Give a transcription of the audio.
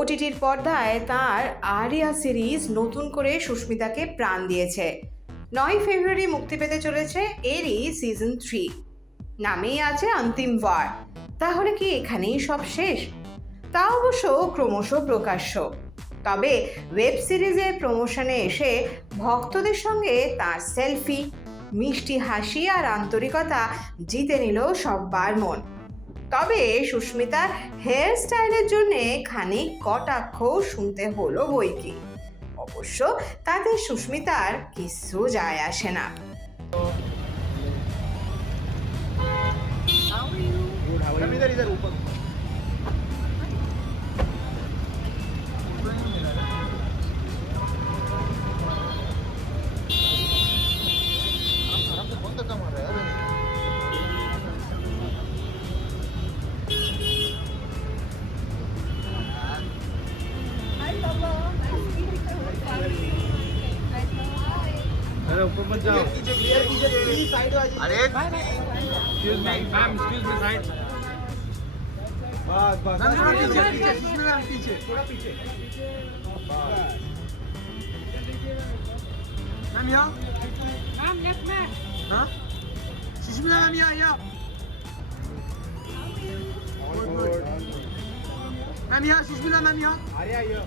ওটিটির পর্দায় তার area series নতুন করে সুস্মিতাকে প্রাণ দিয়েছে। 9 ফেব্রুয়ারি মুক্তি পেতে চলেছে এরই সিজন 3। নামেই আছে অন্তিম বার। তাহলে কি এখানেই সব শেষ? তা অবশ্য ক্রমশ প্রকাশ্য। তবে ওয়েব সিরিজের প্রমোশনে এসে ভক্তদের সঙ্গে তার সেলফি, মিষ্টি হাসি আর আন্তরিকতা জিতে নিল সব্বার মন। তবে সুস্মিতার হেয়ার স্টাইলের জন্য খানিক কটাক্ষ শুনতে হলো বইকি। অবশ্য তাতে সুস্মিতার কিছু যায় আসে না। अरे ऊपर मत जाओ। क्लियर कीजिए प्लीज, साइड आ जाइए। अरे excuse me ma'am, excuse me side. बस बस मैम पीछे पीछे पीछे मैम पीछे। थोड़ा पीछे। मैम यहाँ। मैम लेफ्ट में। हाँ? सुष्मिता मैम यहाँ। मैम यहाँ सुष्मिता मैम यहाँ। अरे आइए